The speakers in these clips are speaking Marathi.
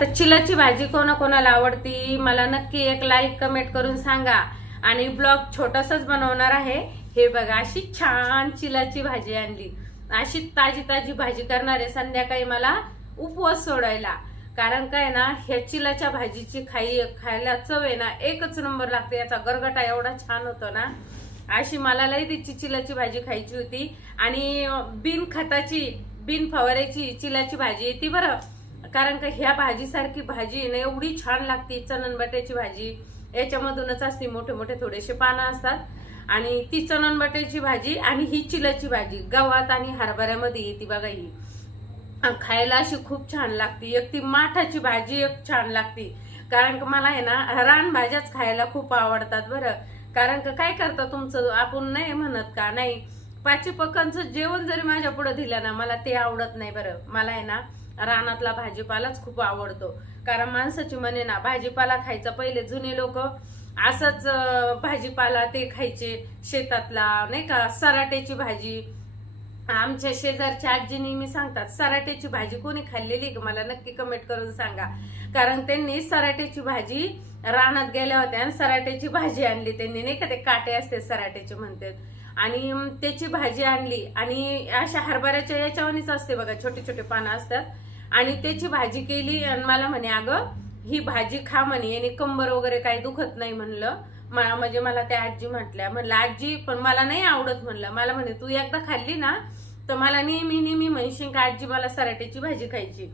आता चिलाची भाजी कोणाकोणाला आवडती मला नक्की एक लाईक कमेंट करून सांगा। आणि ब्लॉग छोटासाच बनवणार आहे। हे बघा अशी छान चिलाची भाजी आणली, अशी ताजी ताजी भाजी करणार आहे संध्याकाळी मला उपवास सोडायला। कारण काय ना ह्या चिलाच्या भाजीची खायला चव आहे ना एकच नंबर लागते, याचा गरगटा एवढा छान होतो ना। अशी मला लई तिची चिलाची भाजी खायची होती आणि बिन खताची बिन फवाऱ्याची चिलाची भाजी येते बरं। कारण का ह्या भाजीसारखी भाजी ना एवढी छान लागते, चणन बटाट्याची भाजी याच्यामधूनच असते, मोठे मोठे थोडेसे पानं असतात आणि ती चणन बटाट्याची भाजी आणि ही चिलाची भाजी गव्हात आणि हरभऱ्यामध्ये येते बघा। ही खायला अशी खूप छान लागते। एक ती माठाची भाजी एक छान लागते, कारण का मला आहे ना रान भाज्याच खायला खूप आवडतात बरं। कारण का काय करता तुमचं आपण नाही म्हणत का नाही, पाची पक्कांचं जेवण जरी माझ्या पुढे दिलं ना मला ते आवडत नाही बरं। मला आहे ना रानातला भाजीपालाच खूप आवडतो, कारण माणसाची म्हणे ना भाजीपाला खायचा। पहिले जुने लोक असंच भाजीपाला ते खायचे शेतातला नाही का। सराट्याची भाजी आमच्या शेजारच्या आजी नेहमी सांगतात, सराट्याची भाजी कोणी खाल्लेली का मला नक्की कमेंट करून सांगा। कारण त्यांनी सराट्याची भाजी रानात गेल्या होत्या आणि सराट्याची भाजी आणली त्यांनी, नाही का ते काटे असते सराट्याचे म्हणतात, आणि त्याची भाजी आणली आणि अशा हरभऱ्याच्या याच्यावरच असते बघा, छोटे छोटे पानं असतात आणि त्याची भाजी केली। आणि मला म्हणे अगं ही भाजी खा म्हणे, याने कंबर वगैरे काही दुखत नाही म्हणलं। म्हणजे मला त्या आजी म्हटल्या, म्हणलं आजी पण मला नाही आवडत म्हणलं। मला म्हणे तू एकदा खाल्ली ना तर मला नेहमी नेहमी म्हणशील का आजी मला सराट्याची भाजी खायची।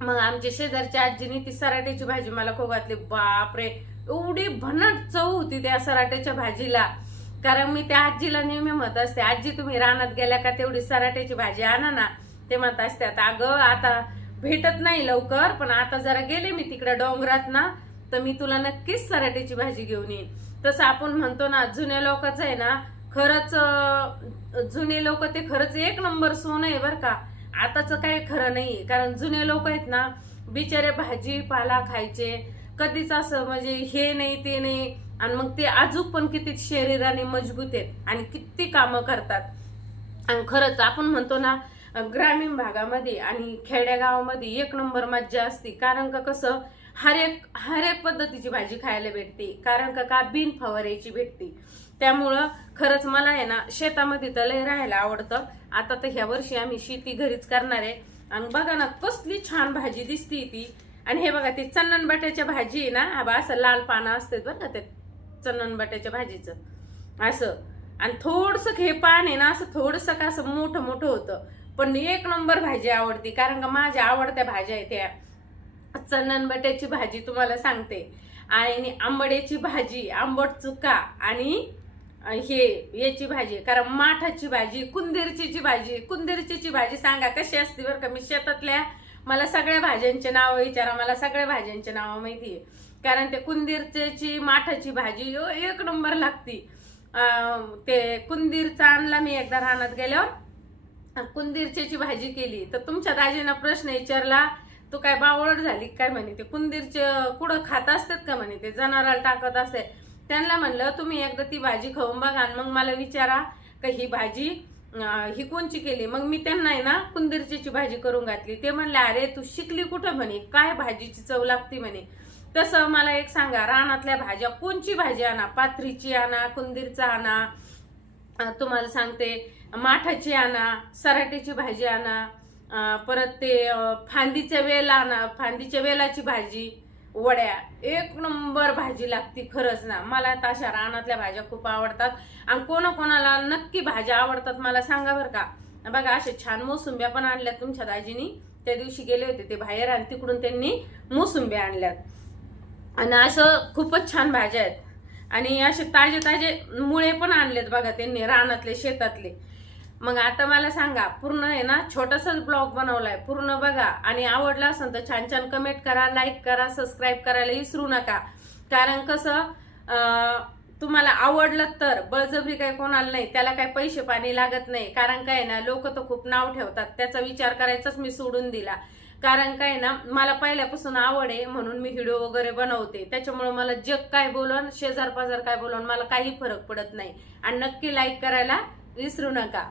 मग आमच्या शेजारच्या आजीने ती सराट्याची भाजी मला खाऊ घातली। बापरे एवढी भन्नाट चव होती त्या सराट्याच्या भाजीला। कारण मी त्या आजीला नेहमी म्हणत असते, आजी तुम्ही रानात गेल्या का तेवढी सराट्याची भाजी आणा ना। ते म्हणत असतात अगं आता भेटत नाही लवकर, पण आता जरा गेले मी तिकडे डोंगरात ना तर मी तुला नक्कीच सराट्याची भाजी घेऊन येईन। तसं आपण म्हणतो ना जुन्या लोकांचं आहे ना खरंच, जुने लोक ते खरंच एक नंबर सोनं आहे बरं का। आताच काही खरं नाही, कारण जुने लोक आहेत ना बिचारे भाजीपाला खायचे कधीच असं म्हणजे हे नाही ते नाही, आणि मग ते अजून पण किती शरीराने मजबूत आहेत आणि किती कामं करतात। आणि खरंच आपण म्हणतो ना ग्रामीण भागामध्ये आणि खेड्यागावामध्ये एक नंबर मज्जा असते। कारण का कसं हर एक पद्धतीची भाजी खायला भेटते, कारण का बिन फवाऱ्याची भेटते। त्यामुळं खरंच मला आहे ना शेतामध्ये तर लय राहायला आवडतं। आता तर ह्या वर्षी आम्ही शेती घरीच करणार आहे। आणि बघा ना कसली छान भाजी दिसती ती। आणि हे बघा ती चणन बटाट्याच्या भाजी आहे ना, हा असं लाल पानं असते बरं का ते चणन बटाट्याच्या भाजीचं असं, आणि थोडस हे पान आहे ना असं थोडस का असं मोठं मोठं होतं, पण एक नंबर भाजी आवडती। कारण का माझ्या आवडत्या भाज्या आहेत त्या चणन बटाट्याची भाजी तुम्हाला सांगते, आणि आंबड्याची भाजी आंबट चुका, आणि हे याची भाजी कारण माठाची भाजी, कुंदीरची भाजी। कुंदीरची भाजी सांगा कशी असते बरं का। मी शेतातल्या मला सगळ्या भाज्यांचे नाव विचारा, मला सगळ्या भाज्यांचे नाव माहितीये। कारण ते कुंदीरची माठाची भाजी एक नंबर लागती। ते कुंदीरचा आणला मी एकदा रानात गेल्यावर, कुंदीरची भाजी केली तर तुमच्या दाजीनं प्रश्न विचारला तू काय बावळट झाली काय म्हणे, ते कुंदीरचे कुठं खात असतात का म्हणे, ते जनावराला टाकत असते। त्यांना म्हणलं तुम्ही एकदा ती भाजी खाऊन बघा आणि मग मला विचारा का ही भाजी ही कोणची केली। मग मी त्यांना आहे ना कुंदीरची भाजी करून घातली। ते म्हणले अरे तू शिकली कुठं म्हणे, काय भाजीची चव लागते म्हणे। तसं मला एक सांगा रानातल्या भाज्या कोणची भाजी आणा, पाथरीची आणा, कुंदीरचा आणा, तुम्हाला सांगते माठाची आणा, सराट्याची भाजी आणा, परत ते फांदीच्या वेल आणा, फांदीच्या वेलाची भाजी, वड्या एक नंबर भाजी लागती खरंच ना। मला तशा रानातल्या भाज्या खूप आवडतात। आणि कोणाकोणाला नक्की भाज्या आवडतात मला सांगा बरं का। बघा असे छान मोसुंब्या पण आणल्यात तुमच्या दाजीनी, त्या दिवशी गेले होते ते बाहेर आणि तिकडून त्यांनी मोसुंब्या आणल्यात, आणि असं खूपच छान भाज्या आहेत। आणि असे ताजे ताजे मुळे पण आणलेत बघा त्यांनी रानातले शेतातले। मग आता मला सांगा पूर्ण आहे ना छोटासाच ब्लॉग बनवलाय, पूर्ण बघा आणि आवडला असेल तर छान छान कमेंट करा, लाईक करा, सबस्क्राईब करायला विसरू नका। कारण कसं तुम्हाला आवडलं तर बळजबरी काही कोणाला नाही, त्याला काही पैसे पाणी लागत नाही। कारण काय ना लोक तर खूप नाव ठेवतात, त्याचा विचार करायचाच मी सोडून दिला। कारण काय ना मला पहिल्यापासून आवड आहे म्हणून मी व्हिडिओ वगैरे बनवते। त्याच्यामुळे मला जग काय बोलून शेजार पाजार काय बोलून मला काही फरक पडत नाही। आणि नक्की लाईक करायला विसरू नका।